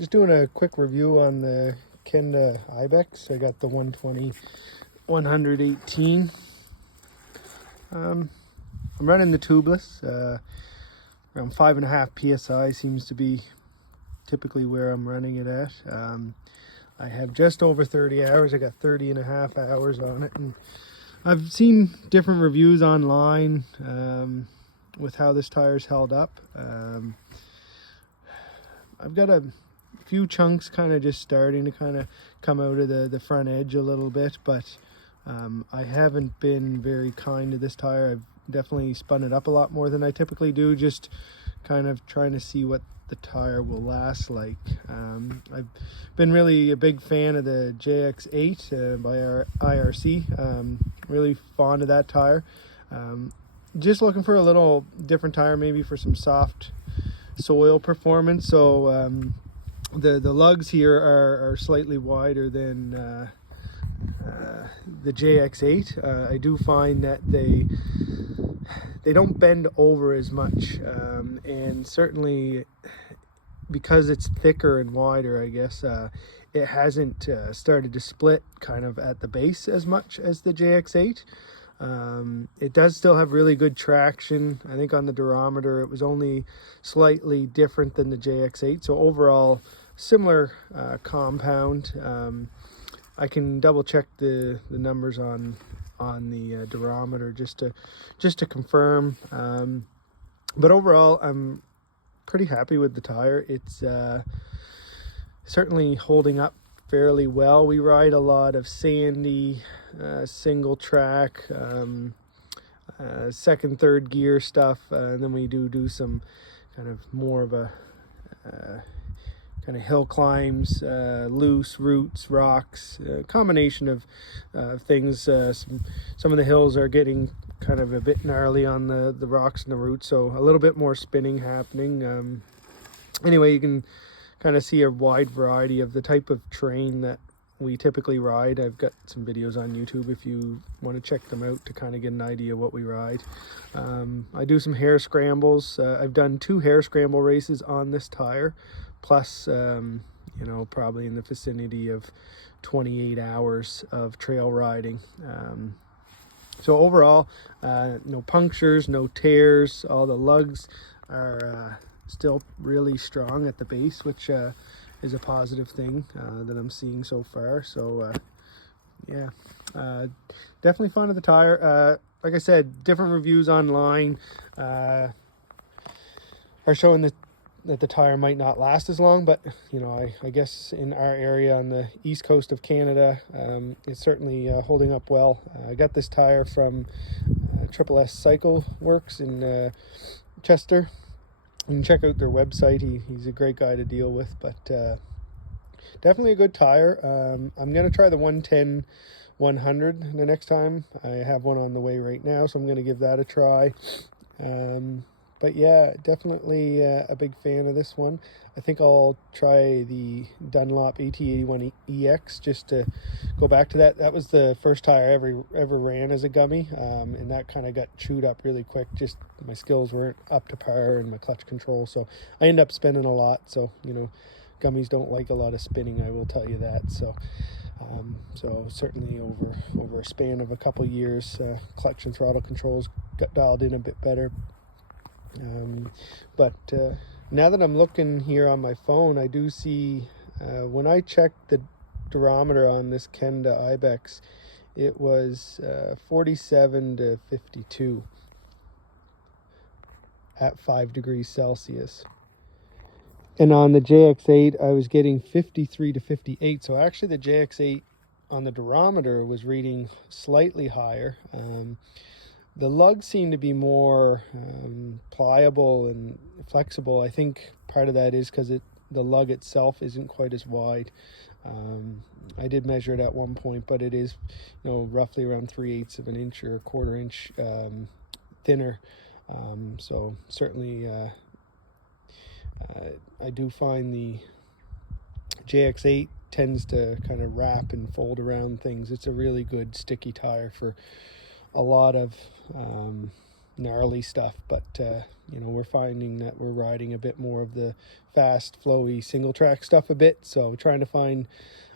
Just doing a quick review on the Kenda Ibex. I got the 120 118. I'm running the tubeless. Around 5.5 psi seems to be typically where I'm running it at. I have just over 30 hours. I got 30.5 hours on it, and I've seen different reviews online with how this tire's held up. I've got a few chunks kind of just starting to kind of come out of the front edge a little bit, but I haven't been very kind to this tire. I've definitely spun it up a lot more than I typically do, just kind of trying to see what the tire will last like. I've been really a big fan of the JX8 by our IRC. Really fond of that tire. Just looking for a little different tire, maybe for some soft soil performance. So the lugs here are slightly wider than the JX8. I do find that they don't bend over as much, and certainly because it's thicker and wider, I guess it hasn't started to split kind of at the base as much as the JX8. It does still have really good traction. I think on the durometer it was only slightly different than the JX8, so overall similar compound. I can double check the numbers on the durometer just to confirm, but overall I'm pretty happy with the tire. It's certainly holding up fairly well. We ride a lot of sandy single track, second, third gear stuff, and then we do some kind of more of a kind of hill climbs, loose roots, rocks, combination of things. Some of the hills are getting kind of a bit gnarly on the rocks and the roots, so a little bit more spinning happening. Anyway, you can kind of see a wide variety of the type of terrain that we typically ride. I've got some videos on YouTube if you want to check them out to kind of get an idea of what we ride. I do some hare scrambles. I've done 2 hare scramble races on this tire, plus you know, probably in the vicinity of 28 hours of trail riding. So overall, no punctures, no tears. All the lugs are still really strong at the base, which is a positive thing that I'm seeing so far. So yeah, definitely fond of the tire. Like I said, different reviews online are showing that the tire might not last as long, but you know, I guess in our area on the east coast of Canada, it's certainly holding up well. I got this tire from Triple S Cycle Works in Chester. You can check out their website. He's a great guy to deal with, but definitely a good tire. I'm going to try the 110 100 the next time. I have one on the way right now, so I'm going to give that a try. But yeah, definitely a big fan of this one. I think I'll try the Dunlop AT81EX just to go back to that. That was the first tire I ever ran as a gummy, and that kind of got chewed up really quick. Just my skills weren't up to par and my clutch control, so I ended up spinning a lot. So, you know, gummies don't like a lot of spinning, I will tell you that. So so certainly over a span of a couple years, clutch and throttle controls got dialed in a bit better. But now that I'm looking here on my phone, I do see when I checked the durometer on this Kenda Ibex, it was 47 to 52 at 5 degrees Celsius. And on the JX8, I was getting 53 to 58. So actually the JX8 on the durometer was reading slightly higher. The lugs seem to be more pliable and flexible. I think part of that is because the lug itself isn't quite as wide. I did measure it at one point, but it is, you know, roughly around 3/8 of an inch or 1/4 inch thinner. So certainly I do find the JX8 tends to kind of wrap and fold around things. It's a really good sticky tire for a lot of gnarly stuff, but you know, we're finding that we're riding a bit more of the fast, flowy single track stuff a bit, so trying to find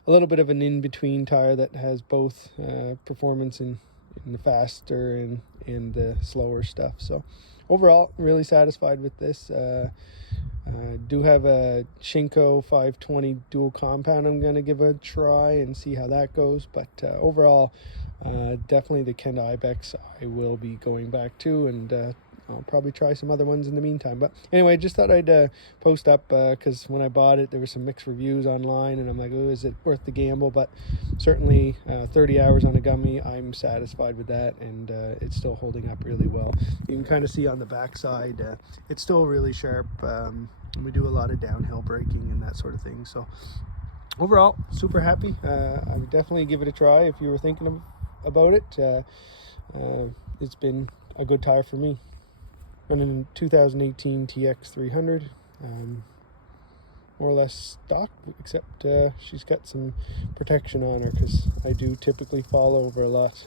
a little bit of an in-between tire that has both performance in the faster and the slower stuff. So overall, really satisfied with this. Do have a Shinko 520 dual compound I'm going to give a try and see how that goes, but overall, definitely the Kenda Ibex I will be going back to, and I'll probably try some other ones in the meantime. But anyway, just thought I'd post up because when I bought it, there were some mixed reviews online, and I'm like, oh, is it worth the gamble? But certainly 30 hours on a gummy, I'm satisfied with that, and it's still holding up really well. You can kind of see on the backside, it's still really sharp. We do a lot of downhill braking and that sort of thing. So overall, super happy. I would definitely give it a try if you were thinking about it. It's been a good tire for me. Running a 2018 TX 300, more or less stock, except she's got some protection on her because I do typically fall over a lot.